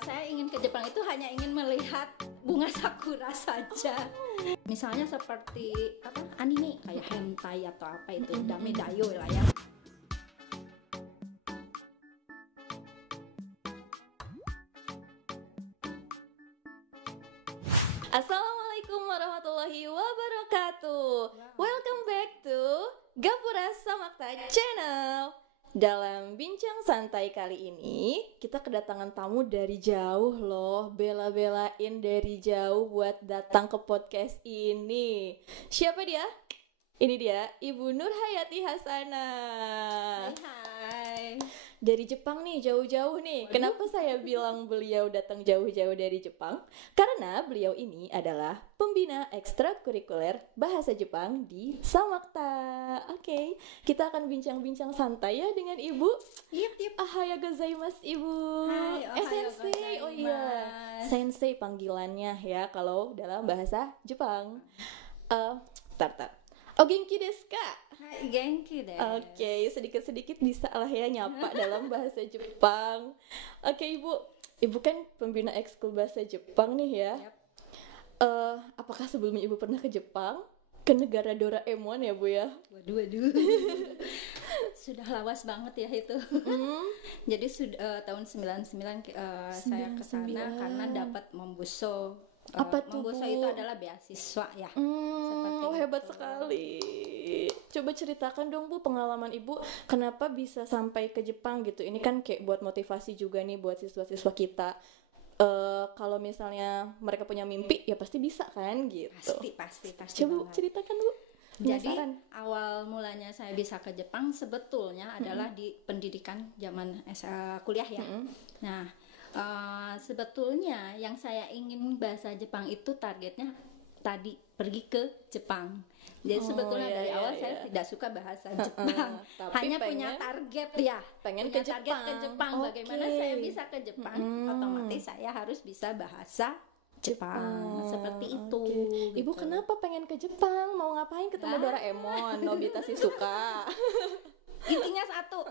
Saya ingin ke Jepang itu hanya ingin melihat bunga sakura saja. Misalnya seperti anime kayak hentai atau apa itu, dame dayo lah ya. Assalamualaikum warahmatullahi wabarakatuh. Welcome back to Gapura Samakta Channel. Dalam bincang santai kali ini, kita kedatangan tamu dari jauh loh. Bela-belain dari jauh buat datang ke podcast ini. Siapa dia? Ini dia, Ibu Nur Hayati Hasana. Hai. Dari Jepang nih, jauh-jauh nih. Kenapa saya bilang beliau datang jauh-jauh dari Jepang? Karena beliau ini adalah pembina ekstrakurikuler bahasa Jepang di Samakta. Oke, kita akan bincang-bincang santai ya dengan Ibu. Yep. Ahaya gozaimasu Ibu. Hai, ohayo Sensei. Oh iya, gozaimasu. Sensei panggilannya ya kalau dalam bahasa Jepang. Tar. O genki desu ka? Hai, genki deh. Oke, sedikit-sedikit bisa lah ya nyapa dalam bahasa Jepang. Oke, Ibu kan pembina ekskul bahasa Jepang nih ya. Yap. Apakah sebelumnya Ibu pernah ke Jepang? Ke negara Doraemon ya, Bu ya? Waduh. Sudah lawas banget ya itu. Jadi tahun 99 saya ke sana 99. karena dapat Mombuso. Apa tuh, Mombuso Bu? itu adalah beasiswa ya. Seperti Hebat itu. sekali. Coba ceritakan dong, Bu, pengalaman Ibu kenapa bisa sampai ke Jepang gitu. Ini kan kayak buat motivasi juga nih buat siswa-siswa kita. Kalau misalnya mereka punya mimpi ya pasti bisa kan gitu. Pasti Coba banget. ceritakan, Bu. Jadi Penasaran. awal mulanya saya bisa ke Jepang sebetulnya adalah di pendidikan zaman kuliah ya. Nah, sebetulnya yang saya ingin bahasa Jepang itu targetnya tadi pergi ke Jepang. Jadi sebetulnya dari awal saya tidak suka bahasa Jepang. Tapi Hanya punya target ya. pengen Punya ke target ke Jepang. Jepang. Bagaimana Oke. saya bisa ke Jepang? Otomatis saya harus bisa bahasa Jepang. Seperti itu. Oke. Ibu gitu. kenapa pengen ke Jepang? Mau ngapain ketemu Doraemon? Nobita Shizuka. Intinya satu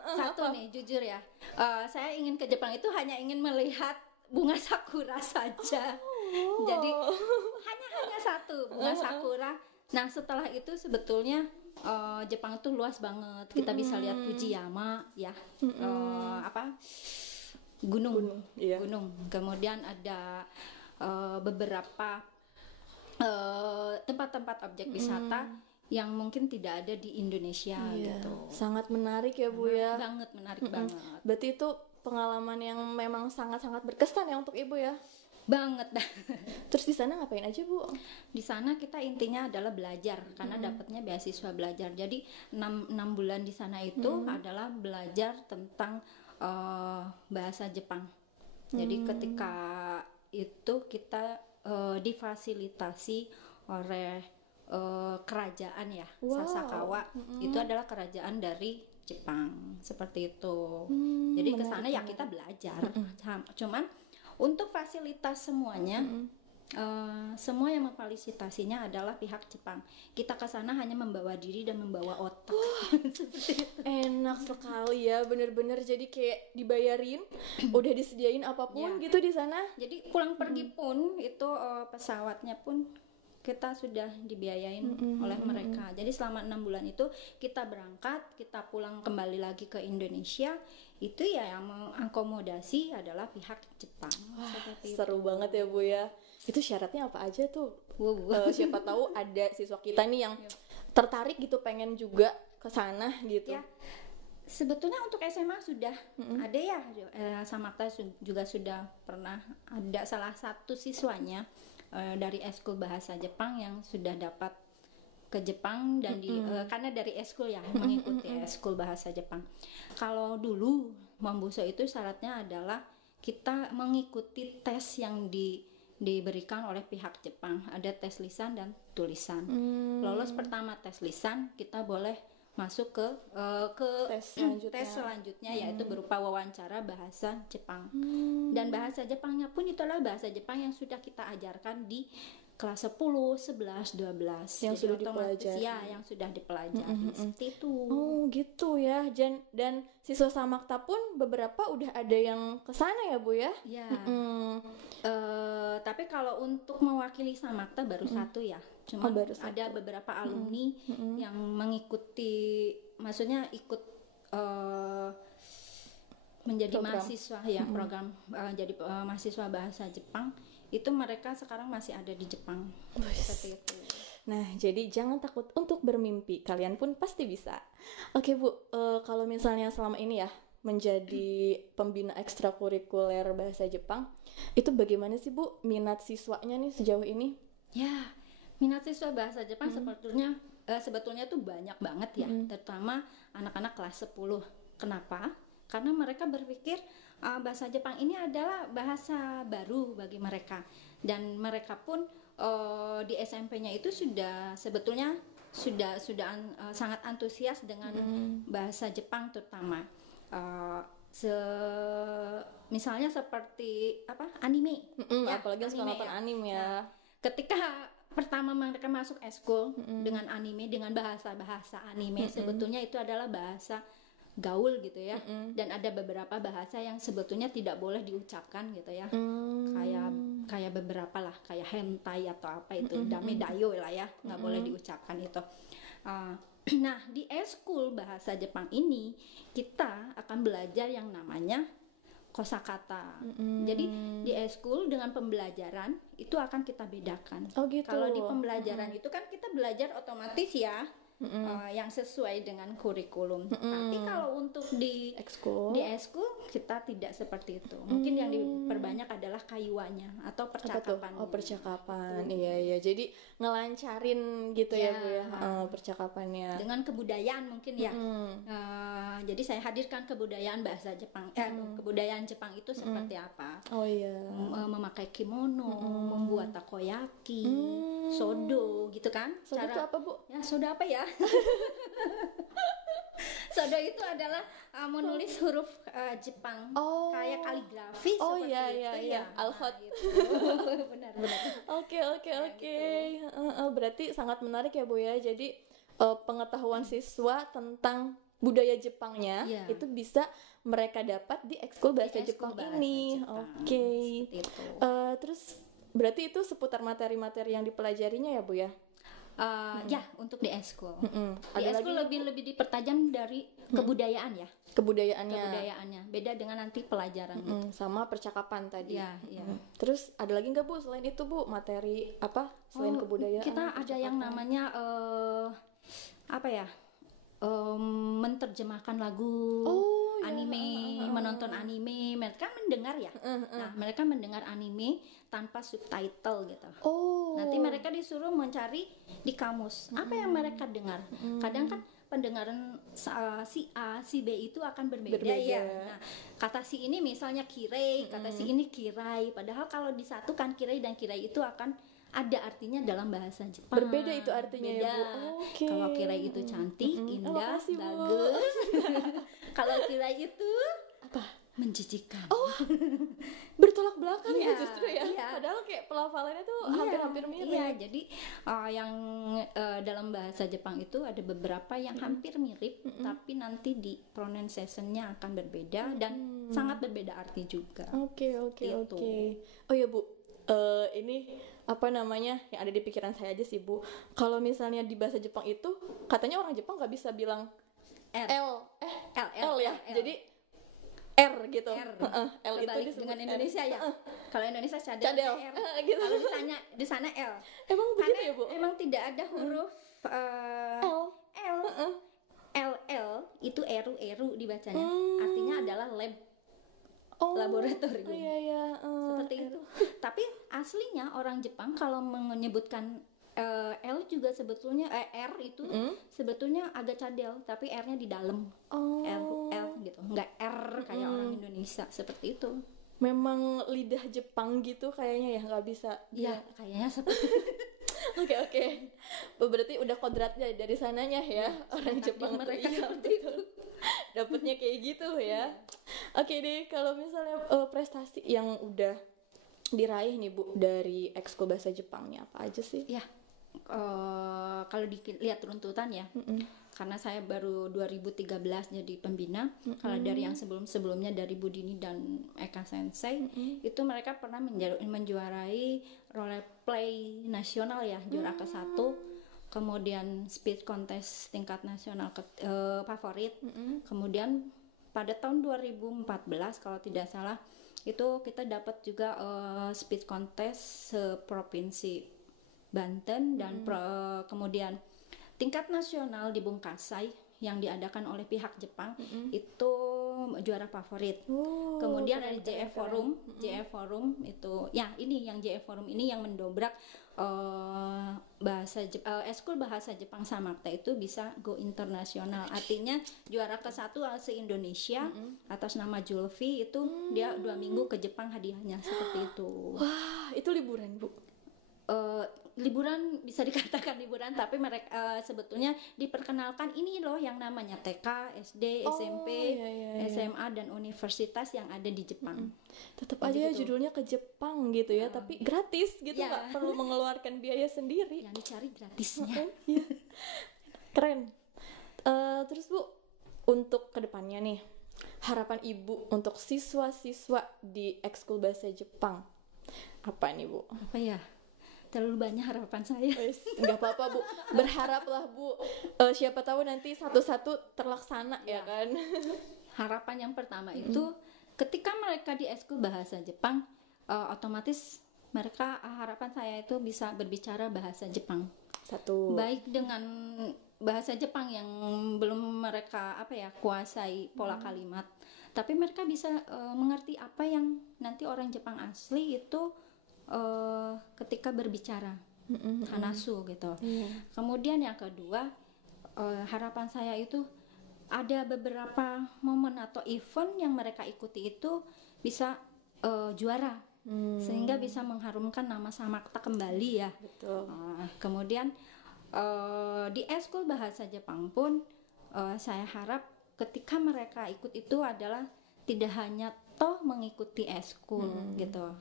nih, jujur ya, saya ingin ke Jepang itu hanya ingin melihat bunga sakura saja. Jadi hanya satu bunga sakura. Nah setelah itu sebetulnya Jepang itu luas banget. Kita bisa lihat Fujiyama ya, gunung. Iya. Gunung. Kemudian ada beberapa tempat-tempat objek wisata yang mungkin tidak ada di Indonesia gitu. Sangat menarik ya, Bu ya. Menarik banget. Berarti itu pengalaman yang memang sangat-sangat berkesan ya untuk Ibu ya. Banget dah. Terus di sana ngapain aja, Bu? Di sana kita intinya adalah belajar karena dapatnya beasiswa belajar. Jadi 6 bulan di sana itu adalah belajar tentang bahasa Jepang. Jadi ketika itu kita difasilitasi oleh kerajaan ya, Wow. Sasakawa. Itu adalah kerajaan dari Jepang. Seperti itu. Jadi ke sana ya kita belajar. Cuman untuk fasilitas semuanya semua yang memfasilitasinya adalah pihak Jepang. Kita ke sana hanya membawa diri dan membawa otak. Seperti itu. Enak sekali ya, bener-bener jadi kayak dibayarin, udah disediain apapun gitu di sana. Jadi pulang pergi pun itu pesawatnya pun kita sudah dibiayain oleh mereka. Jadi selama 6 bulan itu kita berangkat, kita pulang kembali lagi ke Indonesia. Itu ya yang mengakomodasi adalah pihak Jepang. Seperti Seru banget ya, Bu ya. Itu syaratnya apa aja tuh? itu. Siapa tahu ada siswa kita nih yang tertarik gitu pengen juga ke sana gitu. Ya, sebetulnya untuk SMA sudah ada ya, Samakta juga sudah pernah ada salah satu siswanya dari eskul bahasa Jepang yang sudah dapat ke Jepang dan karena dari eskul ya mengikuti eskul bahasa Jepang. Kalau dulu Mombuso itu syaratnya adalah kita mengikuti tes yang diberikan oleh pihak Jepang. Ada tes lisan dan tulisan. Lolos pertama tes lisan, kita boleh masuk ke tes selanjutnya yaitu berupa wawancara bahasa Jepang. Dan bahasa Jepangnya pun itu adalah bahasa Jepang yang sudah kita ajarkan di kelas 10, 11, 12 yang jadi sudah otomatis dipelajari. ya yang sudah dipelajari seperti itu. Oh gitu ya. Dan siswa Samakta pun beberapa udah ada yang kesana ya Bu ya? Ya. Tapi kalau untuk mewakili Samakta baru satu ya. Cuma baru satu. ada beberapa alumni yang mengikuti, maksudnya ikut menjadi Program. mahasiswa ya program jadi mahasiswa bahasa Jepang. Itu mereka sekarang masih ada di Jepang. Seperti itu. Nah, jadi jangan takut untuk bermimpi. Kalian pun pasti bisa. Oke Bu, kalau misalnya selama ini ya menjadi pembina ekstrakurikuler bahasa Jepang, itu bagaimana sih Bu minat siswanya nih sejauh ini? Ya, minat siswa bahasa Jepang sebetulnya tuh banyak banget ya, terutama anak-anak kelas 10. Kenapa? Karena mereka berpikir bahasa Jepang ini adalah bahasa baru bagi mereka, dan mereka pun di SMP-nya itu sebetulnya sudah sangat antusias dengan bahasa Jepang, terutama misalnya seperti anime, ya, apalagi suka nonton anime ya. Nah, ketika pertama mereka masuk eskul dengan anime, dengan bahasa anime, sebetulnya itu adalah bahasa gaul gitu ya, dan ada beberapa bahasa yang sebetulnya tidak boleh diucapkan gitu ya, kayak beberapa lah, kayak hentai atau apa itu, dame dayo lah ya, nggak boleh diucapkan itu. Nah, di eskul bahasa Jepang ini kita akan belajar yang namanya kosakata. Jadi di eskul dengan pembelajaran itu akan kita bedakan. Oh gitu. Kalau di pembelajaran itu kan kita belajar otomatis ya, yang sesuai dengan kurikulum. Tapi kalau untuk di ekskul kita tidak seperti itu. Mungkin yang diperbanyak adalah kayuannya atau percakapan. Oh, percakapan. Iya. Jadi ngelancarin gitu ya Bu ya, percakapannya. Dengan kebudayaan mungkin ya. Jadi saya hadirkan kebudayaan bahasa Jepang. Kebudayaan Jepang itu seperti apa? Oh iya. Memakai kimono, membuat takoyaki, sodo gitu kan? Sodo itu apa Bu? Ya, sodo apa ya? Sodo itu adalah menulis huruf Jepang, kayak kaligrafi seperti itu ya. Alfot. Benar. Oke. Berarti sangat menarik ya Bu ya. Jadi pengetahuan siswa tentang budaya Jepangnya itu bisa mereka dapat di ekskul bahasa Jepang ini. Oke. Terus berarti itu seputar materi-materi yang dipelajarinya ya Bu ya? Ya, untuk di eskul. Di eskul lebih dipertajam dari kebudayaan ya. Kebudayaannya. Beda dengan nanti pelajaran. Sama percakapan tadi. Ya. Terus ada lagi nggak Bu selain itu Bu, materi apa selain kebudayaan? Kita ada yang namanya menerjemahkan lagu. Anime, menonton anime, mereka mendengar ya. Nah, mereka mendengar anime tanpa subtitle gitu. Nanti mereka disuruh mencari di kamus apa yang mereka dengar. Kadang kan pendengaran si A, si B itu akan berbeda. Ya. Nah, kata si ini misalnya kirei, kata si ini kirai. Padahal kalau disatukan kirei dan kirai itu akan ada artinya dalam bahasa Jepang. Berbeda itu artinya ya Bu. Kalau kirai itu cantik, indah, makasih, bagus. Kalau kirai itu apa? Menjijikan. Bertolak belakang ya justru ya. Padahal kayak pelafalannya tuh hampir mirip. Iya, jadi yang dalam bahasa Jepang itu ada beberapa yang hampir mirip, tapi nanti di pronunciation-nya akan berbeda dan sangat berbeda arti juga. Oke. Oh ya Bu, ini apa namanya yang ada di pikiran saya aja sih Bu. Kalau misalnya di bahasa Jepang itu katanya orang Jepang nggak bisa bilang L ya. Jadi R gitu. L itu disebut dengan Indonesia ya. Kalau Indonesia cadel. R. Gitu. Kalau di sana L. Emang begitu ya Bu? Emang tidak ada huruf L itu eru dibacanya. Artinya adalah lab. Laboratorium. Iya. Seperti itu. Tapi aslinya orang Jepang kalau menyebutkan L juga sebetulnya R itu sebetulnya agak cadel, tapi R-nya di dalam. L gitu. Enggak R kayak orang Indonesia seperti itu. Memang lidah Jepang gitu kayaknya ya, nggak bisa. Ya, kayaknya seperti Oke. Berarti udah kodratnya dari sananya ya, orang Jepang mereka seperti itu. Dapatnya kayak gitu ya. Oke deh, kalau misalnya prestasi yang udah diraih nih Bu dari ekskul bahasa Jepangnya apa aja sih? Ya, kalau dilihat runtutan ya, karena saya baru 2013 jadi pembina. Kalau dari yang sebelum-sebelumnya dari Budini dan Eka Sensei, itu mereka pernah menjuarai role play nasional ya, juara ke-1. Kemudian speed contest tingkat nasional favorit. Kemudian pada tahun 2014 kalau tidak salah itu kita dapat juga speed contest provinsi Banten dan kemudian tingkat nasional di Bungkasai yang diadakan oleh pihak Jepang itu juara favorit. Kemudian ada JF Forum, JF Forum itu ya ini yang JF Forum ini yang mendobrak ekskul bahasa Jepang Samakta itu bisa go internasional. Artinya juara ke-1 se-Indonesia atas nama Julfi itu dia 2 minggu ke Jepang hadiahnya seperti itu. Wah, itu liburan Bu? Liburan bisa dikatakan liburan, tapi mereka sebetulnya diperkenalkan ini loh yang namanya TK, SD, SMP, SMA dan universitas yang ada di Jepang. Tetap aja ya judulnya ke Jepang gitu ya, tapi gratis gitu, nggak perlu mengeluarkan biaya sendiri. Yang dicari gratisnya. Keren. Terus Bu, untuk kedepannya nih, harapan Ibu untuk siswa-siswa di ekskul bahasa Jepang apa nih Bu? Apa ya? Terlalu banyak harapan saya. Nggak apa-apa Bu, berharaplah Bu, siapa tahu nanti satu-satu terlaksana ya kan. Harapan yang pertama itu ketika mereka di ekskul bahasa Jepang, otomatis mereka harapan saya itu bisa berbicara bahasa Jepang. Baik dengan bahasa Jepang yang belum mereka kuasai pola kalimat, tapi mereka bisa mengerti apa yang nanti orang Jepang asli itu ketika berbicara hanasu gitu. Kemudian yang kedua, harapan saya itu ada beberapa momen atau event yang mereka ikuti itu bisa juara, sehingga bisa mengharumkan nama Samakta kembali ya. Betul. Kemudian di ekskul bahasa Jepang pun saya harap ketika mereka ikut itu adalah tidak hanya mengikuti ekskul gitu,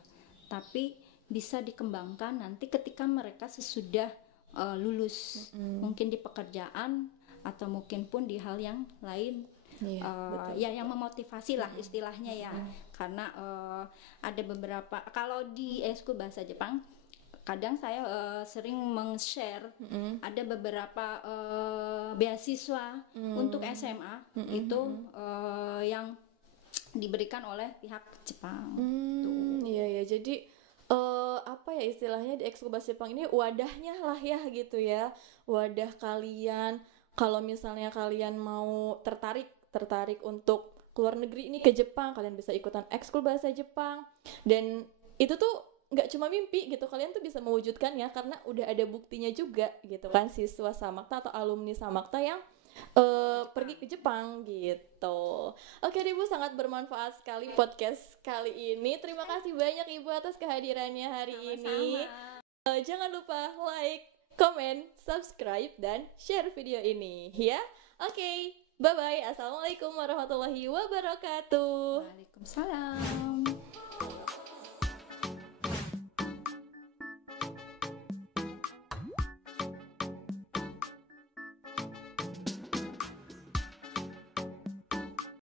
tapi bisa dikembangkan nanti ketika mereka sesudah lulus, mungkin di pekerjaan atau mungkin pun di hal yang lain. Yang memotivasi lah istilahnya ya. Karena ada beberapa, kalau di ekskul bahasa Jepang kadang saya sering meng-share ada beberapa beasiswa untuk SMA itu yang diberikan oleh pihak Jepang. Iya, jadi apa ya istilahnya di ekskul bahasa Jepang ini wadahnya lah ya gitu ya, wadah kalian kalau misalnya kalian mau tertarik untuk keluar negeri ini ke Jepang, kalian bisa ikutan ekskul bahasa Jepang, dan itu tuh nggak cuma mimpi gitu, kalian tuh bisa mewujudkannya karena udah ada buktinya juga gitu kan, siswa Samakta atau alumni Samakta yang pergi ke Jepang gitu. Oke deh Bu, sangat bermanfaat sekali podcast kali ini. Terima kasih banyak Ibu atas kehadirannya hari ini. Jangan lupa like, komen, subscribe, dan share video ini ya. Oke, bye bye. Assalamualaikum warahmatullahi wabarakatuh. Waalaikumsalam.